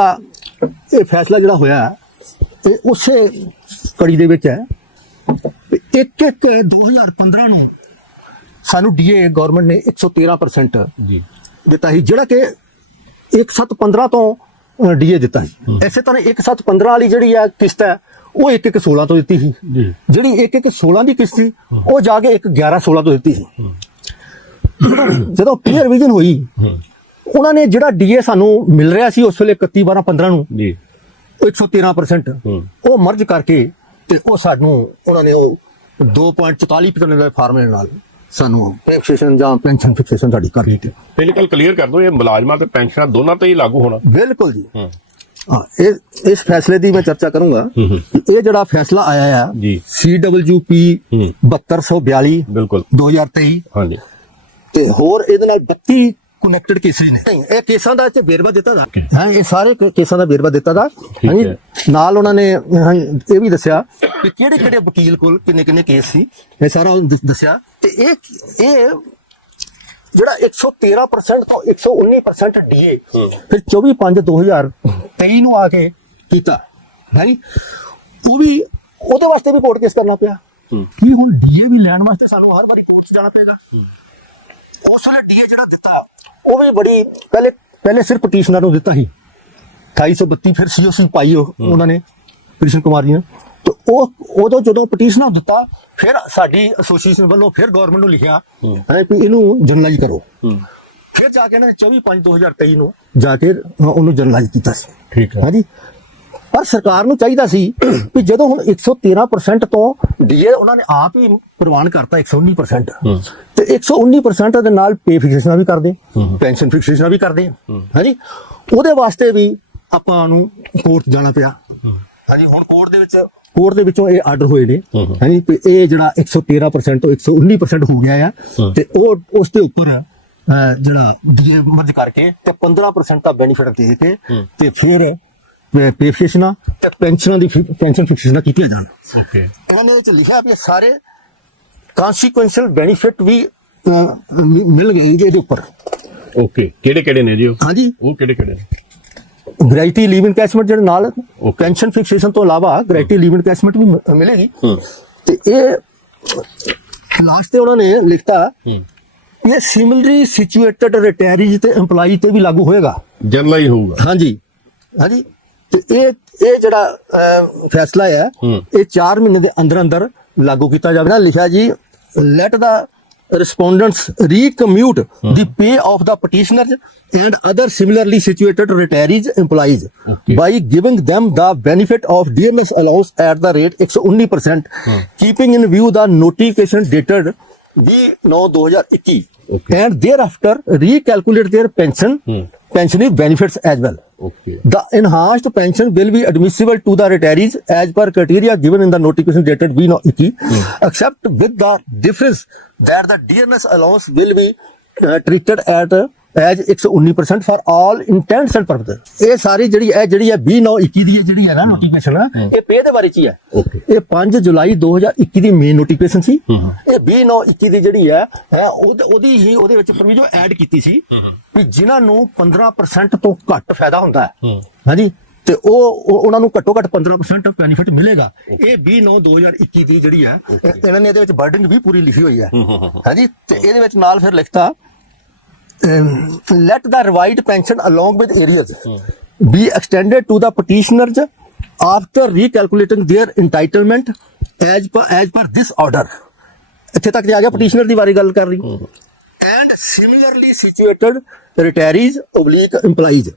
ਆ, ਇਹ ਫੈਸਲਾ ਜਿਹੜਾ ਹੋਇਆ ਇਹ ਉਸੇ ਕੜੀ ਦੇ ਵਿੱਚ ਹੈ। ਇੱਕ ਇੱਕ 2015 ਨੂੰ ਸਾਨੂੰ ਡੀਏ ਗਵਰਨਮੈਂਟ ਨੇ 113% ਜੀ। ਦਿੱਤਾ ਸੀ ਜਿਹੜਾ ਕਿ 1715 ਤੋਂ ਡੀਏ ਦਿੱਤਾ ਸੀ। ਐਸੇ ਤਰ੍ਹਾਂ 1715 ਵਾਲੀ ਜਿਹੜੀ ਹੈ ਕਿਸ਼ਤ ਹੈ ਉਹ 1 1 16 ਤੋਂ ਦਿੱਤੀ ਸੀ। ਜਿਹੜੀ 1 1 16 ਦੀ ਕਿਸ਼ਤ ਸੀ ਉਹ ਜਾ ਕੇ 1 11 16 ਤੋਂ ਦਿੱਤੀ ਸੀ। ਜਦੋਂ ਪੀ ਰਿਵੀਜ਼ਨ ਹੋਈ ਉਹਨਾਂ ਨੇ ਜਿਹੜਾ ਡੀਏ ਸਾਨੂੰ ਮਿਲ ਰਿਹਾ ਸੀ ਉਸ ਵੇਲੇ 31 12 15 ਨੂੰ ਜੀ। ਉਹ 113% ਹੂੰ। ਉਹ ਮਰਜ ਕਰਕੇ ਤੇ ਉਹ ਸਾਨੂੰ ਉਹਨਾਂ ਨੇ ਉਹ 2.44% ਦੇ ਫਾਰਮੂਲੇ ਨਾਲ ਸਾਨੂੰ ਫਿਕਸੇਸ਼ਨ ਜਾਂ ਪੈਨਸ਼ਨ ਫਿਕਸੇਸ਼ਨ ਸਾਡੀ ਕਰ ਦਿੱਤੀ। ਗੱਲ ਕਲੀਅਰ ਕਰ ਦਿਓ ਇਹ ਮੁਲਾਜ਼ਮਾਂ ਤੇ ਪੈਨਸ਼ਨਾਂ ਦੋਨਾਂ ਤੇ ਹੀ ਲਾਗੂ ਹੋਣਾ। ਬਿਲਕੁਲ ਜੀ। ਹੂੰ। ਇਹ ਇਸ ਫੈਸਲੇ ਦੀ ਮੈਂ ਚਰਚਾ ਕਰੂੰਗਾ ਇਹ ਜਿਹੜਾ ਫੈਸਲਾ ਆਇਆ ਹੈ ਜੀ। CWP ਹੂੰ। 7242 ਬਿਲਕੁਲ। 2023 ਹਾਂਜੀ। ਤੇ ਹੋਰ ਇਹਦੇ ਨਾਲ 32 ਕਨੈਕਟਡ ਕੇਸਿਸ ਨੇ। ਨਹੀਂ, ਇਹ ਕੇਸਾਂ ਦਾ ਇੱਥੇ ਵੇਰਵਾ ਦਿੱਤਾ ਦਾ ਹਾਂ ਇਹ ਸਾਰੇ ਕੇਸਾਂ ਦਾ ਵੇਰਵਾ ਦਿੱਤਾ ਦਾ ਹਾਂਜੀ। ਨਾਲ ਉਹਨਾਂ ਨੇ ਇਹ ਵੀ ਦੱਸਿਆ ਕਿ ਕਿਹੜੇ ਕਿਹੜੇ ਵਕੀਲ ਕੋਲ ਕਿੰਨੇ ਕਿੰਨੇ ਕੇਸ ਸੀ ਇਹ ਸਾਰਾ ਦੱਸਿਆ। ਤੇ ਇਹ ਇਹ ਜਿਹੜਾ 113% ਤੋਂ 119% ਡੀਏ ਫਿਰ 24 5 2023 ਨੂੰ ਆ ਕੇ ਕੀਤਾ। ਹੈ ਉਹ ਵੀ ਉਹਦੇ ਵਾਸਤੇ ਵੀ ਕੋਰਟ ਕੇਸ ਕਰਨਾ ਪਿਆ। ਕੀ ਹੁਣ ਡੀਏ ਵੀ ਲੈਣ ਵਾਸਤੇ ਸਾਨੂੰ ਹਰ ਵਾਰੀ ਕੋਰਟ 'ਚ ਜਾਣਾ ਪਏਗਾ। ਉਸ ਵਾਲਾ ਡੀਏ ਜਿਹੜਾ ਦਿੱਤਾ ਉਹ ਵੀ ਬੜੀ ਪਹਿਲੇ ਪਹਿਲੇ ਸਿਰਫ ਪਟੀਸ਼ਨਰ ਨੂੰ ਦਿੱਤਾ ਸੀ। 2832 ਫਿਰ ਸੀਓਸੀ ਪਾਈ ਉਹ ਉਹਨਾਂ ਨੇ ਕ੍ਰਿਸ਼ਨ ਕੁਮਾਰ ਜੀ ਨੇ। ਤੇ ਉਹ ਉਦੋਂ ਜਦੋਂ ਪਟੀਸ਼ਨਰ ਦਿੱਤਾ ਫਿਰ ਸਾਡੀ ਐਸੋਸੀਏਸ਼ਨ ਵੱਲੋਂ ਫਿਰ ਗਵਰਨਮੈਂਟ ਨੂੰ ਲਿਖਿਆ ਹੈ। ਕਿ ਇਹਨੂੰ ਜਰਨਲਾਈਜ਼ ਕਰੋ। ਫਿਰ ਜਾ ਕੇ ਨੇ 24 5 2023 ਨੂੰ ਜਾ ਕੇ ਉਹਨੂੰ ਜਰਨਲਾਈਜ਼ ਕੀਤਾ ਸੀ। ਠੀਕ ਹੈ। ਹਾਂਜੀ। ਪਰ ਸਰਕਾਰ ਨੂੰ ਚਾਹੀਦਾ ਸੀ ਕਿ ਜਦੋਂ ਹੁਣ 113% ਤੋਂ ਡੀਏ ਉਹਨਾਂ ਨੇ ਆਪ ਹੀ ਪ੍ਰਵਾਨ ਕਰਤਾ 119% ਹੂੰ। ਤੇ 119% ਦੇ ਨਾਲ ਪੇ ਫਿਕਸੇਸ਼ਨ ਵੀ ਕਰਦੇ ਪੈਨਸ਼ਨ ਫਿਕਸੇਸ਼ਨ ਵੀ ਕਰਦੇ ਹਾਂਜੀ ਉਹਦੇ ਵਾਸਤੇ ਵੀ ਆਪਾਂ ਨੂੰ ਕੋਰਟ ਜਾਣਾ ਪਿਆ ਹਾਂਜੀ ਹੁਣ ਕੋਰਟ ਦੇ ਵਿੱਚ ਕੋਰਟ ਦੇ ਵਿੱਚੋਂ ਇਹ ਆਰਡਰ ਹੋਏ ਨੇ। ਹਾਂਜੀ ਤੇ ਇਹ ਜਿਹੜਾ 113% ਤੋਂ 119% ਹੋ ਗਿਆ ਆ। ਤੇ ਉਹ ਉਸ ਦੇ ਉੱਪਰ ਜਿਹੜਾ ਡੀਏ ਮਰਜ ਕਰਕੇ ਤੇ 15% ਦਾ ਬੈਨੀਫਿਟ ਦੇ ਕੇ। ਤੇ ਫਿਰ ਪੇ ਫਿਕਸੇਸ਼ਨਾਂ ਤੇ ਪੈਨਸ਼ਨਾਂ ਦੀ ਪੈਨਸ਼ਨ ਫਿਕਸੇਸ਼ਨਾਂ ਕੀਤੀਆਂ ਜਾਣ। ਓਕੇ ਇਹਨਾਂ ਨੇ ਇਹ ਚ ਲਿਖਿਆ ਵੀ ਸਾਰੇ ਕਨਸੀਕੁਐਂਸ਼ੀਅਲ ਬੈਨੀਫਿਟ ਵੀ ਮਿਲ ਗਏ ਇਹਦੇ ਉੱਪਰ। ਓਕੇ ਕਿਹੜੇ ਕਿਹੜੇ ਨੇ ਜੀ ਉਹ? ਹਾਂਜੀ। ਉਹ ਕਿਹੜੇ ਕਿਹੜੇ ਨੇ? ਗ੍ਰੈਜੂਟੀ ਲੀਵ ਇਨਕੈਸ਼ਮੈਂਟ ਜਿਹੜੇ ਨਾਲ ਪੈਨਸ਼ਨ ਫਿਕਸੇਸ਼ਨ ਤੋਂ ਇਲਾਵਾ ਗ੍ਰੈਜੂਟੀ ਲੀਵ ਇਨਕੈਸ਼ਮੈਂਟ ਵੀ ਮਿਲੇਗੀ ਹੂੰ। ਤੇ ਇਹ ਲਾਸਟ ਤੇ ਉਹਨਾਂ ਨੇ ਲਿਖਤਾ ਹੂੰ। ਇਹ ਸਿਮਿਲਰੀ ਸਿਚੁਏਟਡ ਰਿਟਾਇਰੀਜ਼ ਤੇ EMPLOYE ਤੇ ਵੀ ਲਾਗੂ ਹੋਏਗਾ। ਜਨਰਲ ਹੀ ਹੋਊਗਾ। ਹਾਂਜੀ। ਹਾਂਜੀ। ਤੇ ਇਹ ਇਹ ਜਿਹੜਾ ਅਹ, ਫੈਸਲਾ ਹੈ। ਇਹ 4 ਮਹੀਨੇ ਦੇ ਅੰਦਰ ਅੰਦਰ ਲਾਗੂ ਕੀਤਾ ਜਾਵੇ ਨਾ ਲਿਖਿਆ ਜੀ let the respondents recommute the pay of the petitioners and other similarly situated retirees employees Okay. by giving them the benefit of dearness allowance at the rate 119% keeping in view the notification dated 20 Okay. and thereafter recalculate their pension Hmm. pensionary benefits as well okay the enhanced pension will be admissible to the retirees as per criteria given in the notification dated B no 21, except with the difference that the dearness allowance will be uh, treated at uh, as 119% for all intents and purposes ਇਹ ਸਾਰੀ ਜਿਹੜੀ ਇਹ ਜਿਹੜੀ ਹੈ 20 9 21 ਦੀ ਜਿਹੜੀ ਹੈ ਨਾ notification ਇਹ ਪੇ ਦੇ ਬਾਰੇ ਚ ਹੀ ਹੈ. ਇਹ 5 ਜੁਲਾਈ 2021 ਦੀ ਮੇਨ ਨੋਟੀਫਿਕੇਸ਼ਨ ਸੀ। ਇਹ 20 9 21 ਦੀ ਜਿਹੜੀ ਹੈ ਹੈ ਉਹਦ- ਹੀ ਉਹਦੇ ਵਿੱਚ ਪ੍ਰੋਵੀਜ਼ਨ ਐਡ ਕੀਤੀ ਸੀ ਵੀ ਜਿਨ੍ਹਾਂ ਨੂੰ 15% ਤੋਂ ਘੱਟ ਫਾਇਦਾ ਹੁੰਦਾ ਹੈ। ਹਾਂਜੀ? ਤੇ ਉਹ ਉਹ- ਉਹਨਾਂ ਨੂੰ ਘੱਟੋ ਘੱਟ 15% ਬੈਨੀਫਿਟ ਮਿਲੇਗਾ। ਇਹ 20 9 2021 ਦੀ ਜਿਹੜੀ ਹੈ ਇਹ- ਇਹਨਾਂ ਨੇ ਇਹਦੇ ਵਿੱਚ ਵਰਡਿੰਗ ਵੀ ਪੂਰੀ ਲਿਖੀ ਹੋਈ ਹੈ। ਹਾਂਜੀ? ਤੇ ਇਹਦੇ ਵਿੱਚ ਨਾਲ ਫਿਰ ਲਿਖਤਾ let the revived pension along with arrears be extended to the petitioners after recalculating their entitlement as per as per this order ਇੱਥੇ ਤੱਕ ਜੇ ਆ ਗਿਆ ਪਟੀਸ਼ਨਰ ਦੀ ਬਾਰੇ ਗੱਲ ਕਰ ਰਹੀ and similarly situated retirees oblique employees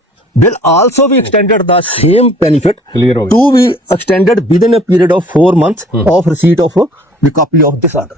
will also be extended the same benefit Clear ਹੋ ਗਿਆ। to be extended within a period of 4 months of receipt of the copy of this order